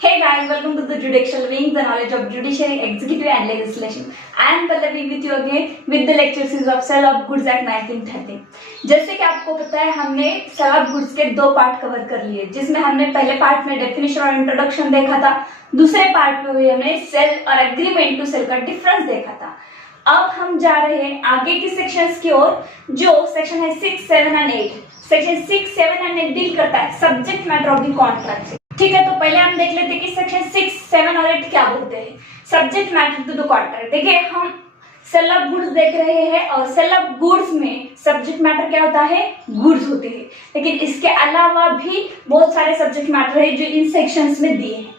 Hey guys, welcome to the Judicial Wings, the knowledge of judiciary, executive and legislation. I am Pallavi with you again with the lecture series of Sale of Goods Act 1930. जैसे कि आपको पता है हमने cell of goods के दो part cover कर लिए, जिसमें हमने पहले पार्ट में डेफिनेशन और इंट्रोडक्शन देखा था, दूसरे पार्ट में भी हमने सेल और एग्रीमेंट टू सेल का डिफरेंस देखा था। अब हम जा रहे हैं आगे की सेक्शंस की ओर, जो सेक्शन है 6, 7 एंड 8। सेक्शन 6, 7 एंड 8 डील करता है subject matter of the contract से। ठीक है, तो पहले हम देख लेते हैं कि सेक्शन 6, 7 और 8 क्या बोलते हैं। Subject matter to the contract. देखिए, हम सेल ऑफ गुड्स देख रहे हैं और सेल ऑफ गुड्स में सब्जेक्ट मैटर क्या होता है, गुड्स होते हैं। लेकिन इसके अलावा भी बहुत सारे सब्जेक्ट मैटर है जो इन सेक्शंस में दिए हैं।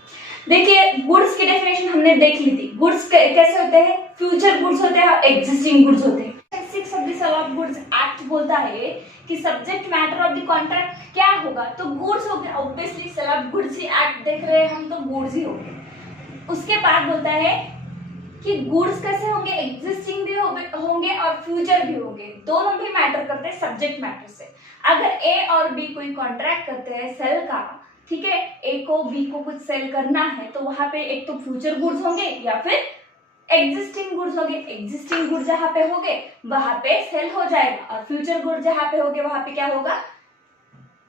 देखिए, गुड्स की डेफिनेशन हमने देख ली थी। गुड्स कैसे होते हैं, फ्यूचर गुड्स होते हैं और एग्जिस्टिंग गुड्स होते हैं। 6 of the sale of goods act बोलता है कि subject matter of the contract क्या होगा, तो गुड्स हो गया। ऑब्वियसली सेल ऑफ गुड्स ही एक्ट देख रहे हैं हम, तो गुड्स ही होंगे। उसके बाद बोलता है कि गुड्स कैसे होंगे, एग्जिस्टिंग भी होंगे और फ्यूचर भी होंगे। दोनों भी मैटर करते हैं सब्जेक्ट मैटर से। अगर ए और बी कोई कॉन्ट्रैक्ट करते हैं सेल का, ठीक है, ए को बी को कुछ सेल करना है, तो वहां पे एक तो फ्यूचर गुड्स होंगे या फिर एग्जिस्टिंग गुड्स होंगे। एग्जिस्टिंग गुड्स जहां पे होंगे वहां पे सेल हो जाएगा, और फ्यूचर गुड्स जहां पे होंगे वहां पे क्या होगा,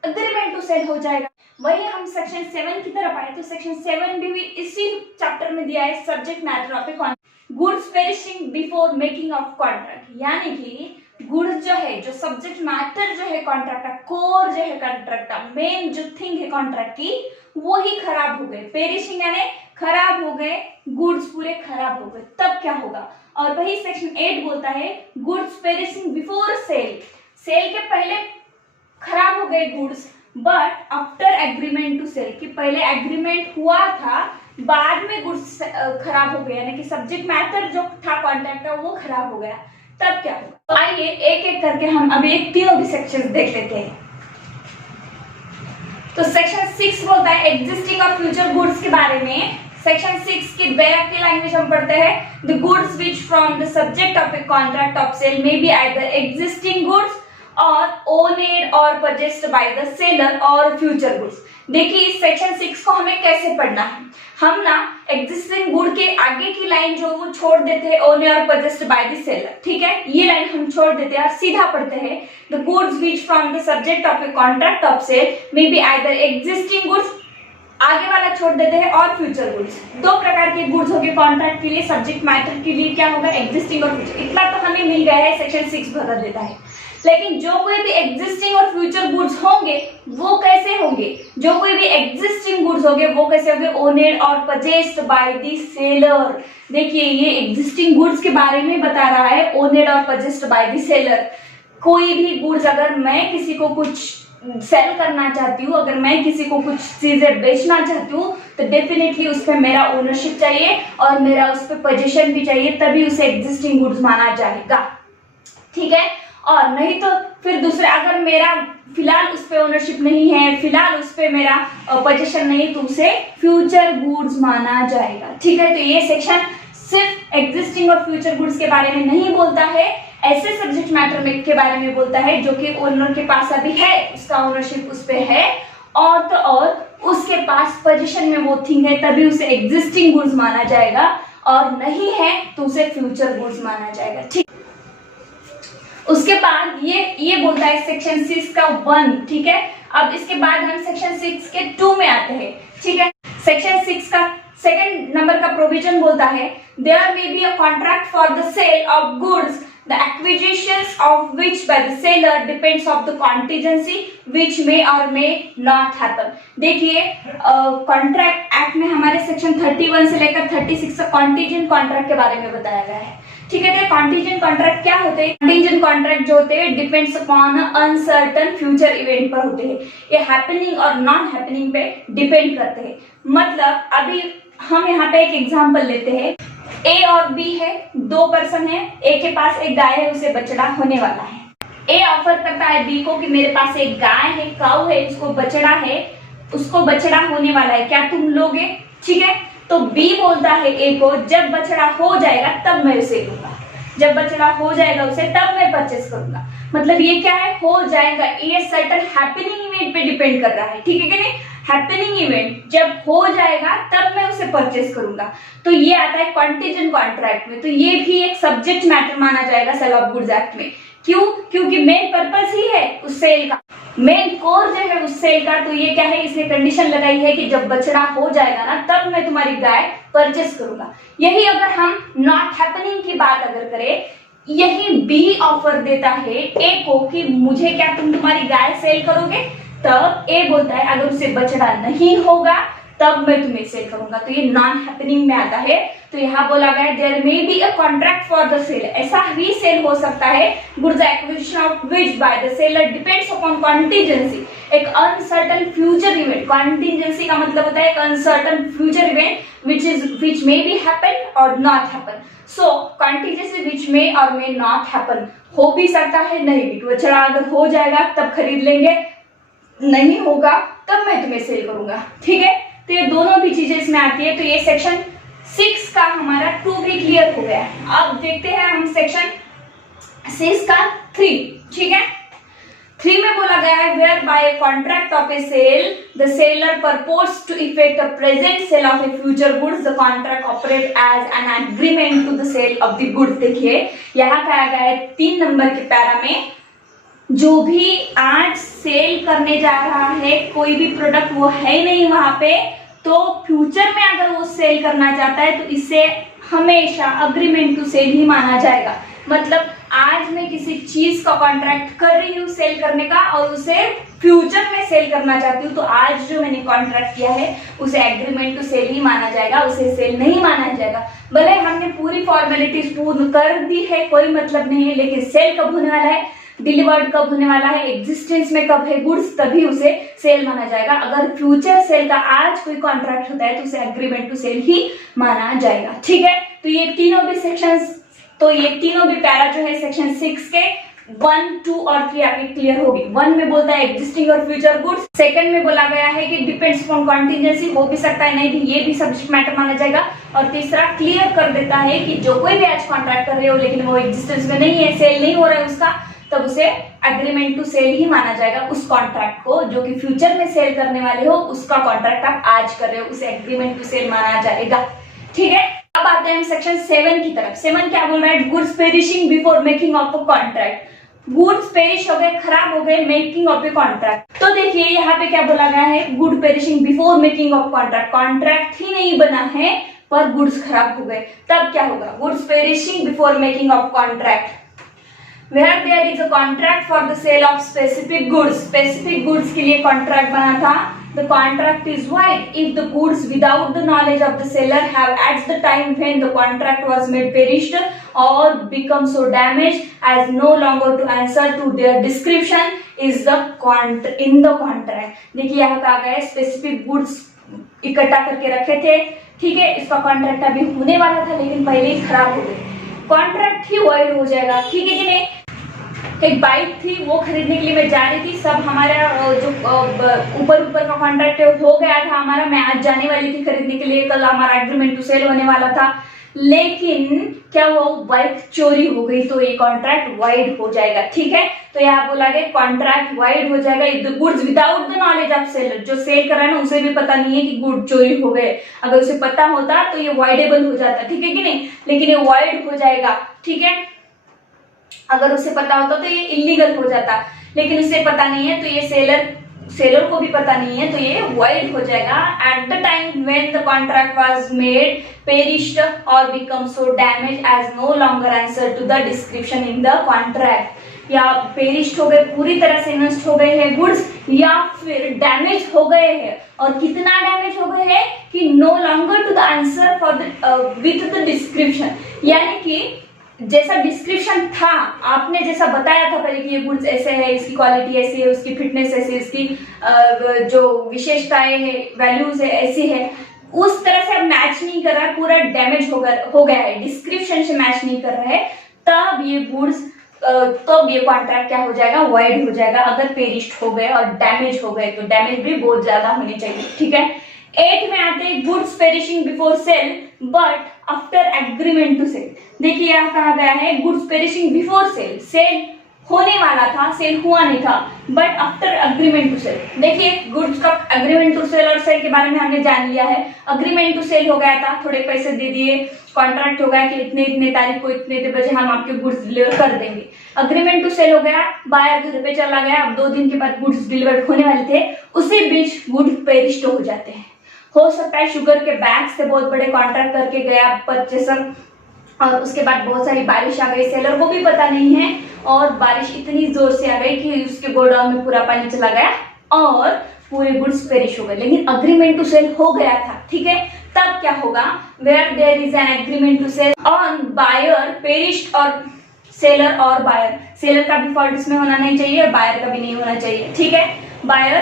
एग्रीमेंट टू सेल हो जाएगा। वही हम सेक्शन 7 की तरफ आए, तो सेक्शन 7 भी इसी चैप्टर में दिया है subject matter of a contract. Goods perishing before making of contract, यानी कि गुड्स जो है, जो सब्जेक्ट मैटर जो है कॉन्ट्रैक्ट का, कोर जो है कॉन्ट्रैक्ट का, मेन जो थिंग है कॉन्ट्रैक्ट की, वो ही खराब हो गए। पेरिशिंग यानी खराब हो गए, गुड्स पूरे खराब हो गए, तब क्या होगा। और वही सेक्शन 8 बोलता है goods perishing before sale, sale के पहले खराब हो गए goods, but after agreement to sale, कि पहले एग्रीमेंट हुआ था, बाद में गुड्स खराब हो गए, यानी कि सब्जेक्ट मैटर जो था कॉन्ट्रैक्ट का वो खराब हो गया, तब क्या होगा। तो आइए एक एक करके हम अभी तीनों भी सेक्शन देख लेते हैं। तो सेक्शन 6 बोलता है एग्जिस्टिंग और फ्यूचर गुड्स के बारे में। सेक्शन 6 की बैक की लैंग्वेज हम पढ़ते हैं, the goods which from the subject of a contract of sale may be either existing goods और ओनेड और परचेस्ड बाय द सेलर और फ्यूचर गुड्स। देखिए, इस सेक्शन 6 को हमें कैसे पढ़ना है। हम ना एग्जिस्टिंग गुड के आगे की लाइन जो वो छोड़ देते हैं, ओनेड और परचेस्ड बाय द सेलर, ठीक है, ये लाइन हम छोड़ देते हैं और सीधा पढ़ते हैं the goods which from the subject of a contract of sale may be either existing goods, आगे वाला छोड़ देते हैं, और फ्यूचर गुड्स। दो प्रकार के गुड्स होंगे कॉन्ट्रैक्ट के लिए, सब्जेक्ट मैटर के लिए क्या होगा, एग्जिस्टिंग और फ्यूचर। इतना तो हमें मिल गया है, सेक्शन 6 बता देता है। लेकिन जो कोई भी एग्जिस्टिंग और फ्यूचर गुड्स होंगे वो कैसे होंगे, जो कोई भी एग्जिस्टिंग गुड्स होंगे वो कैसे होंगे, ओनेड और परचेस्ड बाय द सेलर। देखिए, ये एग्जिस्टिंग गुड्स के बारे में बता रहा है, ओनेड और परचेस्ड बाय द सेलर। कोई भी गुड्स अगर मैं किसी को कुछ सेल करना चाहती हूँ, अगर मैं किसी को कुछ चीजें बेचना चाहती हूँ, तो डेफिनेटली उस पर मेरा ओनरशिप चाहिए और मेरा उस पर पोजीशन भी चाहिए, तभी उसे एग्जिस्टिंग गुड्स माना जाएगा, ठीक है। और नहीं तो फिर दूसरे, अगर मेरा फिलहाल उस पे ओनरशिप नहीं है, फिलहाल उस पे मेरा पोजीशन नहीं, तो उसे फ्यूचर गुड्स माना जाएगा, ठीक है। तो ये सेक्शन सिर्फ एग्जिस्टिंग और फ्यूचर गुड्स के बारे में नहीं बोलता है, ऐसे सब्जेक्ट मैटर में के बारे में बोलता है जो कि ओनर के पास अभी है, उसका ओनरशिप उस पे है, और तो और उसके पास पोजीशन में वो थिंग है, तभी उसे एग्जिस्टिंग गुड्स माना जाएगा, और नहीं है तो उसे फ्यूचर गुड्स माना जाएगा, ठीक। उसके बाद ये बोलता है सेक्शन 6 का 1, ठीक है। अब इसके बाद हम सेक्शन 6 के 2 में आते हैं, ठीक है। सेक्शन 6 का सेकंड नंबर का प्रोविजन बोलता है there may be a contract for the sale of goods the acquisitions of which by the seller depends of the contingency which may or may not happen। देखिए, contract act में हमारे section 31 से लेकर 36 तक contingent contract के बारे में बताया गया है, ठीक है। तो कॉन्टीजेंट कॉन्ट्रैक्ट क्या होते हैं, कॉन्टीजेंट कॉन्ट्रैक्ट जो होते हैं depends upon uncertain future event पर होते हैं, ये हैपनिंग और नॉन हैपनिंग पे डिपेंड करते हैं। मतलब अभी हम यहाँ पे एक एग्जांपल लेते हैं, ए और बी है, दो पर्सन है, ए के पास एक गाय है, उसे बछड़ा होने वाला है। ए ऑफर करता है बी को कि मेरे पास एक गाय है, काऊ है, उसको बछड़ा है, उसको बछड़ा होने वाला है, क्या तुम लोगे, ठीक है। तो बी बोलता है ए को जब बछड़ा हो जाएगा तब मैं उसे लूंगा, जब बछड़ा हो जाएगा उसे तब मैं परचेस करूंगा। मतलब ये क्या है, हो जाएगा, ये सर्टन हैपनिंग इवेंट पे डिपेंड कर रहा है, ठीक है कि नहीं। हैपनिंग इवेंट जब हो जाएगा तब मैं उसे परचेस करूंगा, तो ये आता है कॉन्टीजेंट कॉन्ट्रैक्ट में। तो ये भी एक सब्जेक्ट मैटर माना जाएगा सेल ऑफ गुड्स एक्ट में। क्यों? क्योंकि मेन पर्पस ही है उस सेल का, मेन कोर जो है उस सेल का। तो ये क्या है, इसने कंडीशन लगाई है कि जब बछड़ा हो जाएगा ना तब मैं तुम्हारी गाय परचेस करूंगा। यही अगर हम नॉट हैपनिंग की बात अगर करें, यही बी ऑफर देता है ए को कि मुझे क्या तुम तुम्हारी गाय सेल करोगे, तब ए बोलता है अगर उसे बछड़ा नहीं होगा तब मैं तुम्हें सेल करूंगा। तो ये नॉन हैपनिंग में आता है। तो यहाँ बोला गया there may be a contract for the sale, ऐसा भी सेल हो सकता है goods acquisition of which by the seller depends upon contingency, एक अनसर्टन फ्यूचर इवेंट। कॉन्टीजेंसी का मतलब होता है एक uncertain future event which may be happen or not happen. So contingency which may or may not happen, हो भी सकता है नहीं भी। बछड़ा अगर हो जाएगा तब खरीद लेंगे, नहीं होगा तब मैं तुम्हें सेल करूंगा। ठीक है, तो ये दोनों भी चीजें इसमें आती है। तो ये सेक्शन 6 का हमारा 2 भी क्लियर हो गया। अब देखते हैं हम सेक्शन 6 का 3। ठीक है, 3 में बोला गया है whereby a contract of a sale the seller purpose to effect a present sale of a future goods the contract operate as an agreement to the sale of the goods. देखिए यहाँ कहा गया है 3 number के para में, जो भी आज सेल करने जा रहा है कोई भी प्रोडक्ट वो है नहीं वहां पे, तो फ्यूचर में अगर वो सेल करना चाहता है तो इसे हमेशा अग्रीमेंट टू सेल ही माना जाएगा। मतलब आज मैं किसी चीज का कॉन्ट्रैक्ट कर रही हूँ सेल करने का और उसे फ्यूचर में सेल करना चाहती हूँ, तो आज जो मैंने कॉन्ट्रैक्ट किया है उसे एग्रीमेंट टू सेल ही माना जाएगा, उसे सेल नहीं माना जाएगा। भले हमने पूरी फॉर्मेलिटीज पूर्ण कर दी है, कोई मतलब नहीं है, लेकिन सेल कब होने वाला है, डिलीवर्ड कब होने वाला है, एग्जिस्टेंस में कब है गुड्स, तभी उसे सेल माना जाएगा। अगर फ्यूचर सेल का आज कोई कॉन्ट्रैक्ट होता है तो उसे एग्रीमेंट टू सेल ही माना जाएगा। ठीक है, तो ये तीनों भी सेक्शंस, तो ये तीनों भी पैरा जो है सेक्शन 6 के 1, 2 और 3 आपकी क्लियर होगी। 1 में बोलता है एग्जिस्टिंग और फ्यूचर गुड्स, सेकंड में बोला गया है कि डिपेंड्स अपॉन कॉन्टीजेंसी, हो भी सकता है नहीं भी, ये भी सब्जेक्ट मैटर माना जाएगा। और तीसरा क्लियर कर देता है कि जो कोई भी आज कॉन्ट्रैक्ट कर रहे हो लेकिन वो एग्जिस्टेंस में नहीं है, सेल नहीं हो रहा है उसका, तब उसे एग्रीमेंट टू सेल ही माना जाएगा। उस कॉन्ट्रैक्ट को जो कि फ्यूचर में सेल करने वाले हो, उसका कॉन्ट्रैक्ट आप आज कर रहे हो, उसे एग्रीमेंट टू सेल माना जाएगा। ठीक है, अब आते हैं हम सेक्शन 7 की तरफ। 7 क्या बोल रहा है, goods perishing before making of a contract. Goods perish हो गए, खराब हो गए, मेकिंग ऑफ ए कॉन्ट्रैक्ट। तो देखिए यहाँ पे क्या बोला गया है, good perishing before making of contract. Contract ही नहीं बना है पर गुड्स खराब हो गए, तब क्या होगा, goods perishing before making of contract where there is a contract for the sale of specific goods। specific goods के लिए contract बना था। the contract is void if the goods without the knowledge of the seller have at the time when the contract was made perished or become so damaged as no longer to answer to their description is the in the contract। देखिए यहाँ कहा गया है specific goods इकट्ठा करके रखे थे, ठीक है, इसका कॉन्ट्रैक्ट अभी होने वाला था लेकिन पहले ही खराब हो गए, कॉन्ट्रैक्ट ही वॉइड हो जाएगा। ठीक है कि नहीं, एक बाइक थी वो खरीदने के लिए मैं जा रही थी, सब हमारा जो ऊपर का कॉन्ट्रैक्ट हो गया था हमारा, मैं आज जाने वाली थी खरीदने के लिए, कल हमारा एग्रीमेंट टू सेल होने वाला था, लेकिन क्या हुआ, बाइक चोरी हो गई, तो ये कॉन्ट्रैक्ट वाइड हो जाएगा। ठीक है, तो यहाँ बोला गया कॉन्ट्रैक्ट वाइड हो जाएगा if the goods without the knowledge of seller. जो सेल कर रहा है ना उसे भी पता नहीं है कि गुड चोरी हो गए, अगर उसे पता होता तो ये वाइडेबल हो जाता, ठीक है कि नहीं, लेकिन ये वाइड हो जाएगा। ठीक है, अगर उसे पता होता तो ये इलीगल हो जाता, लेकिन उसे पता नहीं है तो ये सेलर को भी पता नहीं है, तो ये वाइड हो जाएगा। At the time when the contract was made perished और become so damage as no longer answer to the description in the contract. या पेरिश्ड हो गए, पूरी तरह से नष्ट हो गए हैं गुड्स, या फिर डैमेज हो गए हैं, और कितना डैमेज हो गए हैं कि no longer to the answer for the with the description, यानी कि जैसा डिस्क्रिप्शन था, आपने जैसा बताया था पहले कि ये गुड्स ऐसे है, इसकी क्वालिटी ऐसी है, उसकी फिटनेस ऐसी है, इसकी जो विशेषताएं है, वैल्यूज है ऐसी है, उस तरह से अब मैच नहीं कर रहा है, पूरा डैमेज हो गया है, डिस्क्रिप्शन से मैच नहीं कर रहा है, तब ये गुड्स ये कॉन्ट्रैक्ट क्या हो जाएगा, वाइड हो जाएगा। अगर पेरिश्ड हो गए और डैमेज हो गए तो डैमेज भी बहुत ज्यादा होनी चाहिए। ठीक है, 8 में आते हैं goods perishing before sale but after agreement to sale. देखिए यहाँ कहा गया है goods perishing before sale, sale होने वाला था, सेल हुआ नहीं था, but after agreement to sale. देखिए गुड्स का अग्रीमेंट टू सेल और सेल के बारे में हमने जान लिया है। अग्रीमेंट टू सेल हो गया था, थोड़े पैसे दे दिए, कॉन्ट्रैक्ट हो गया कि इतने इतने तारीख को इतने इतने बजे हम आपके गुड्स डिलीवर कर देंगे। अग्रीमेंट टू सेल हो गया, बायर घर पे चला गया, अब 2 दिन के बाद गुड्स डिलीवर होने वाले थे, उसी बीच गुड्स पेरिश हो जाते हैं। हो सकता है शुगर के बैग से बहुत बड़े कॉन्ट्रैक्ट करके गया परचेसर, और उसके बाद बहुत सारी बारिश आ गई, सेलर को भी पता नहीं है, और बारिश इतनी जोर से आ गई कि उसके गोडाउन में पूरा पानी चला गया और पूरे गुड्स पेरिश हो गए। लेकिन अग्रीमेंट टू सेल हो गया था, ठीक है। तब क्या होगा, where there is an agreement to sale on buyer perished और सेलर और बायर, सेलर का भी फॉल्ट इसमें होना नहीं चाहिए और बायर का भी नहीं होना चाहिए, ठीक है। Buyer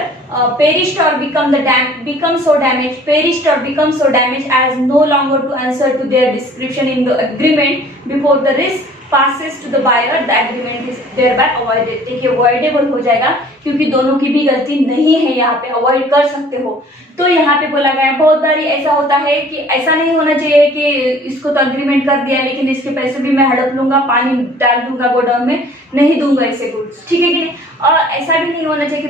perished or become so damaged, perished or become so damaged as no longer to answer to their description in the agreement before the risk passes to the buyer, the agreement is thereby avoided। देखिए avoidable हो जाएगा क्योंकि दोनों की भी गलती नहीं है, यहाँ पे अवॉइड कर सकते हो। तो यहाँ पे बोला गया बहुत बार ऐसा होता है कि ऐसा नहीं होना चाहिए कि इसको तो अग्रीमेंट कर दिया लेकिन इसके पैसे भी मैं हड़प लूंगा, पानी डाल दूंगा गोडाउन में, नहीं दूंगा इसे गुड्स, ठीक है कि नहीं। और ऐसा भी नहीं होना चाहिए कि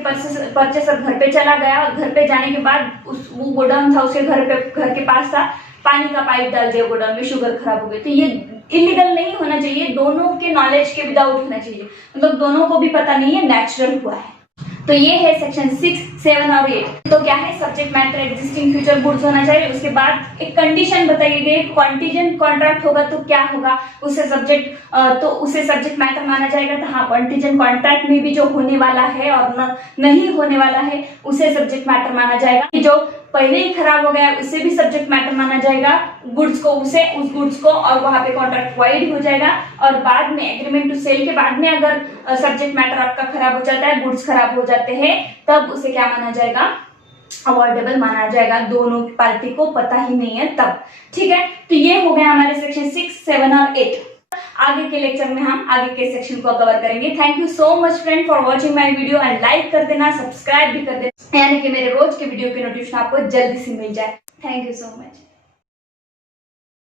परचेसर घर पे चला गया और घर पे जाने के बाद वो गोडाउन था उसके घर के पास था, पानी का पाइप डाल दिया गोडाउन में, शुगर खराब हो गई। तो ये इलीगल नहीं होना चाहिए, दोनों के नॉलेज के विदाउट होना चाहिए, मतलब दोनों को भी पता नहीं है, नेचुरल हुआ है। तो ये है सेक्शन 6, 7 और 8। तो क्या है, subject matter existing future goods होना चाहिए। उसके बाद एक कंडीशन बताई गई, कॉन्टीजेंट कॉन्ट्रैक्ट होगा तो क्या होगा, उसे सब्जेक्ट मैटर माना जाएगा। तो हाँ, कॉन्टीजेंट कॉन्ट्रैक्ट में भी जो होने वाला है और नहीं होने वाला है उसे सब्जेक्ट मैटर माना जाएगा। जो पहले ही खराब हो गया उसे भी सब्जेक्ट मैटर माना जाएगा, गुड्स को उस गुड्स को, और वहां पे कॉन्ट्रैक्ट वाइड हो जाएगा। और बाद में एग्रीमेंट टू सेल के बाद में अगर सब्जेक्ट मैटर आपका खराब हो जाता है, गुड्स खराब हो जाते हैं, तब उसे क्या माना जाएगा, अवॉइडेबल माना जाएगा। दोनों पार्टी को पता ही नहीं है तब, ठीक है। तो ये हो गया हमारे सेक्शन 6, 7 और 8। आगे के लेक्चर में हम आगे के सेक्शन को कवर करेंगे। Thank you so much friend for watching my video and like कर देना, सब्सक्राइब भी कर देना, यानी कि मेरे रोज के वीडियो की नोटिफिकेशन आपको जल्दी से मिल जाए। Thank you so much.